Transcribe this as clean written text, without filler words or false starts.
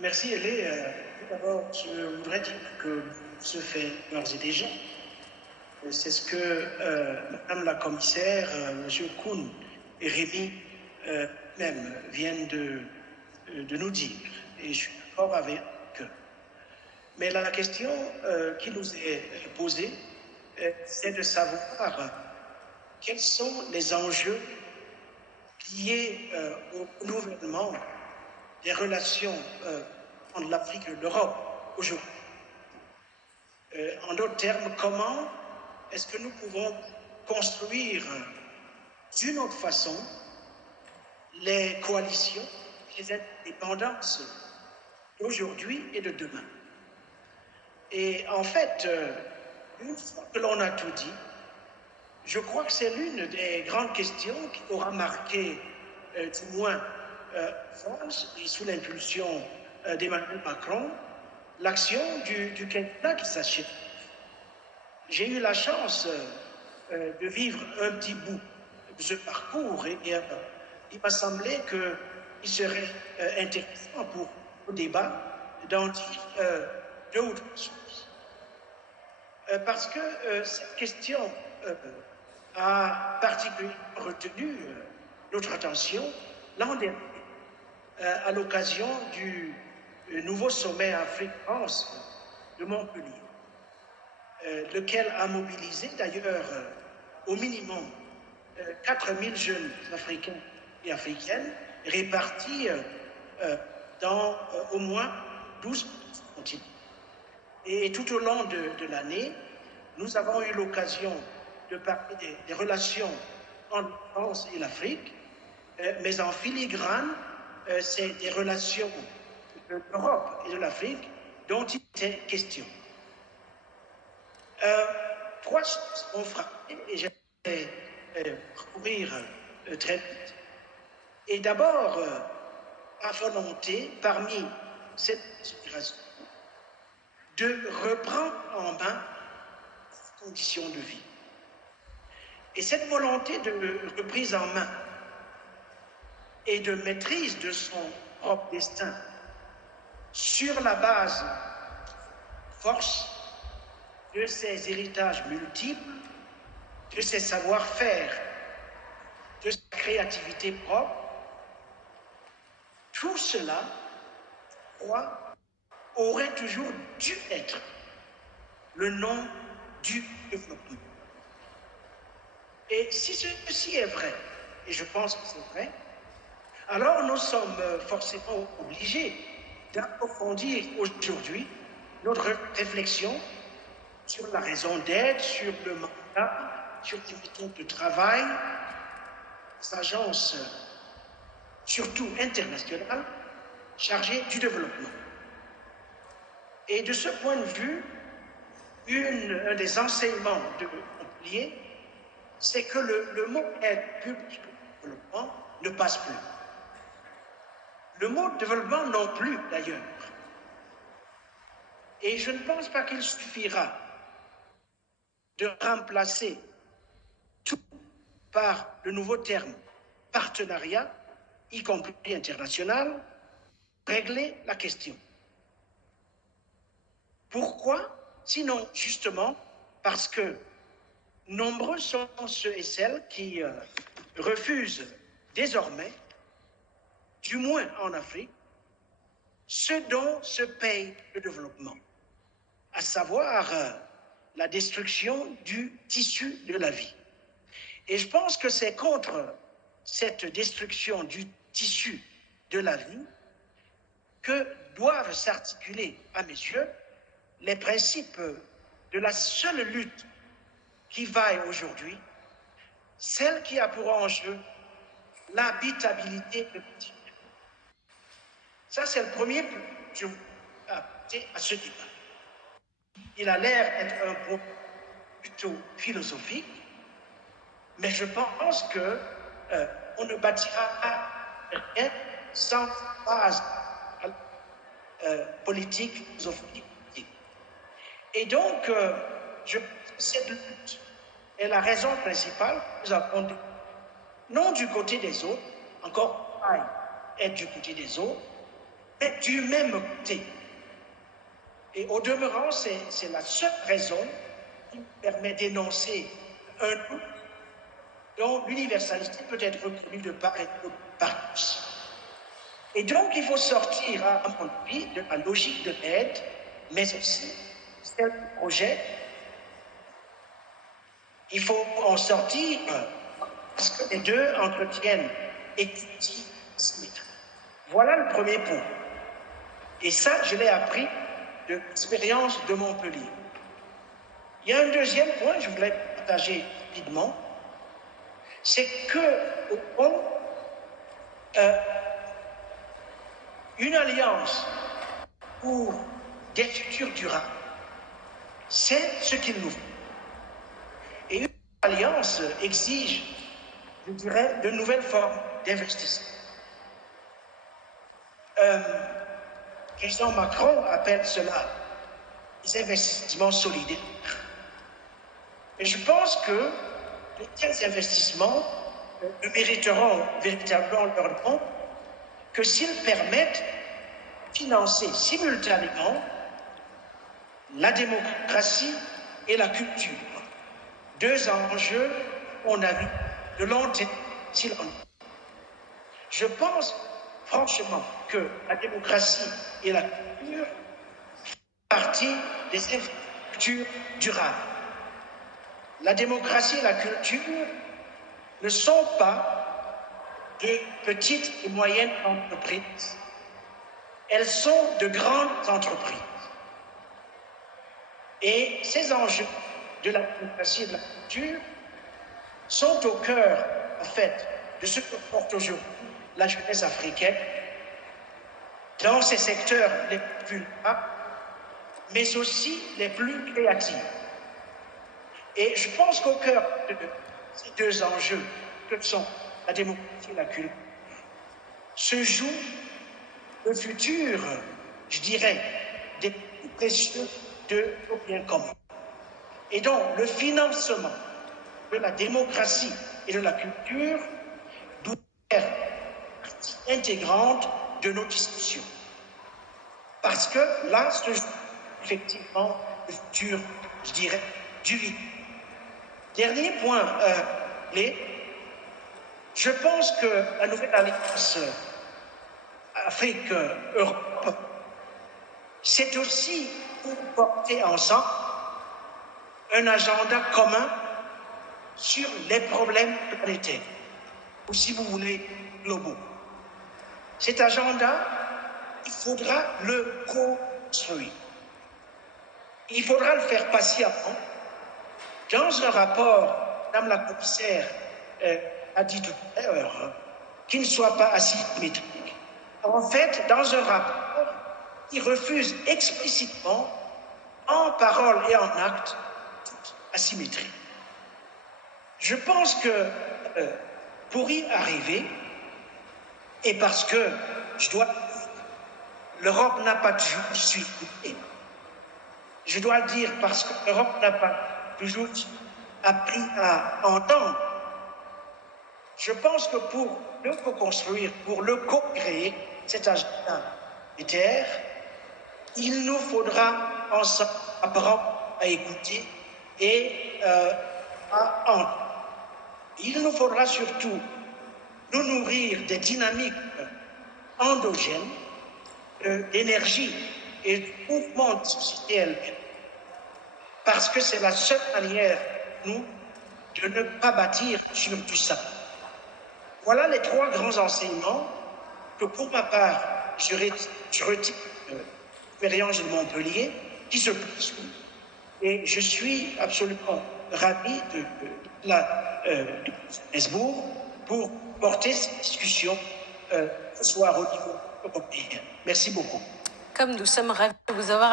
Merci, Hélé. Tout d'abord, je voudrais dire que se fait d'ores et déjà. C'est ce que Madame la commissaire, Monsieur Kuhn et Rémi même viennent de nous dire. Et je suis d'accord avec eux. Mais la question qui nous est posée, c'est de savoir quels sont les enjeux liés au renouvellement des relations entre l'Afrique et l'Europe aujourd'hui. En d'autres termes, comment est-ce que nous pouvons construire d'une autre façon les coalitions, les indépendances d'aujourd'hui et de demain? Et en fait, une fois que l'on a tout dit, je crois que c'est l'une des grandes questions qui aura marqué, du moins France, et sous l'impulsion d'Emmanuel Macron, l'action du quinquennat qui s'achève. J'ai eu la chance de vivre un petit bout de ce parcours et il m'a semblé qu'il serait intéressant pour le débat d'en dire deux ou trois choses. Parce que cette question a particulièrement retenu notre attention l'an dernier à l'occasion du nouveau sommet Afrique-France de Montpellier, lequel a mobilisé d'ailleurs au minimum 4000 jeunes Africains et Africaines répartis dans au moins 12 continents. Et tout au long de l'année, nous avons eu l'occasion de parler des relations entre la France et l'Afrique, mais en filigrane, c'est des relations de l'Europe et de l'Afrique dont il était question. Trois choses ont frappé et je vais parcourir très vite. Et d'abord, la volonté parmi cette inspiration de reprendre en main les conditions de vie. Et cette volonté de reprise en main et de maîtrise de son propre destin sur la base force de ses héritages multiples, de ses savoir-faire, de sa créativité propre, tout cela, je crois, aurait toujours dû être le nom du développement. Et si ceci est vrai, et je pense que c'est vrai, alors nous sommes forcément obligés d'approfondir aujourd'hui notre réflexion sur la raison d'être, sur le mandat, sur les méthodes de travail, des agences, surtout internationales, chargées du développement. Et de ce point de vue, un des enseignements de Montpellier, c'est que le mot aide publique au développement ne passe plus. Le mot développement non plus, d'ailleurs. Et je ne pense pas qu'il suffira de remplacer tout par le nouveau terme partenariat, y compris international, régler la question. Pourquoi? Sinon, justement, parce que nombreux sont ceux et celles qui refusent désormais, du moins en Afrique, ce dont se paye le développement, à savoir la destruction du tissu de la vie. Et je pense que c'est contre cette destruction du tissu de la vie que doivent s'articuler, à mes yeux, les principes de la seule lutte qui vaille aujourd'hui, celle qui a pour enjeu l'habitabilité de petit. Ça, c'est le premier point que je veux apporter à ce débat. Il a l'air d'être un point plutôt philosophique, mais je pense que on ne bâtira rien sans base politique, philosophique. Et donc, je pense que cette lutte est la raison principale que nous avons, non du côté des autres, encore être du côté des autres, mais du même côté. Et au demeurant, c'est la seule raison qui me permet d'énoncer un doute dont l'universalité peut être reconnue de part et d'autre par tous. Et donc, il faut sortir, à mon avis, de la logique de l'aide, mais aussi celle du projet. Il faut en sortir parce que les deux entretiennent équité, symétrie. Voilà le premier point. Et ça, je l'ai appris de l'expérience de Montpellier. Il y a un deuxième point que je voulais partager rapidement, c'est que, au fond, une alliance pour des futurs durables, c'est ce qu'il nous faut. Et une alliance exige, je dirais, de nouvelles formes d'investissement. Le président Macron appelle cela des investissements solidaires. Et je pense que de tels investissements ne mériteront véritablement leur nom que s'ils permettent de financer simultanément la démocratie et la culture. Deux enjeux, on a vu, de long terme, s'il en est. Je pense franchement que la démocratie et la culture font partie des infrastructures durables. La démocratie et la culture ne sont pas de petites et moyennes entreprises. Elles sont de grandes entreprises. Et ces enjeux de la démocratie et de la culture sont au cœur, en fait, de ce que porte aujourd'hui la jeunesse africaine dans ses secteurs les plus vulnérables, mais aussi les plus créatifs. Et je pense qu'au cœur de ces deux enjeux, que sont la démocratie et la culture, se joue le futur, je dirais, des plus précieux de nos biens communs. Et donc, le financement de la démocratie et de la culture doit être partie intégrante de nos discussions. Parce que là se joue effectivement le futur, je dirais, du vide. Dernier point, je pense que la nouvelle alliance Afrique-Europe, c'est aussi pour porter ensemble un agenda commun sur les problèmes planétaires, ou si vous voulez, globaux. Cet agenda, il faudra le construire. Il faudra le faire patiemment. Dans un rapport, Madame la commissaire a dit tout à l'heure, qu'il ne soit pas asymétrique. En fait, dans un rapport, il refuse explicitement, en parole et en acte, toute asymétrie. Je pense que pour y arriver, et parce que l'Europe n'a pas toujours suivi, je dois le dire parce que l'Europe n'a pas toujours appris à entendre. Je pense que pour le co-construire, pour le co-créer, cet agenda planétaire, il nous faudra ensemble apprendre à écouter et à entendre. Il nous faudra surtout nous nourrir des dynamiques endogènes, d'énergie et de mouvement social, parce que c'est la seule manière, nous, de ne pas bâtir sur tout ça. Voilà les trois grands enseignements que, pour ma part, je retire de l'expérience de Montpellier, qui se poursuit. Et je suis absolument ravi de Johannesburg pour porter cette discussion ce soir au niveau européen. Merci beaucoup. Comme nous sommes ravis de vous avoir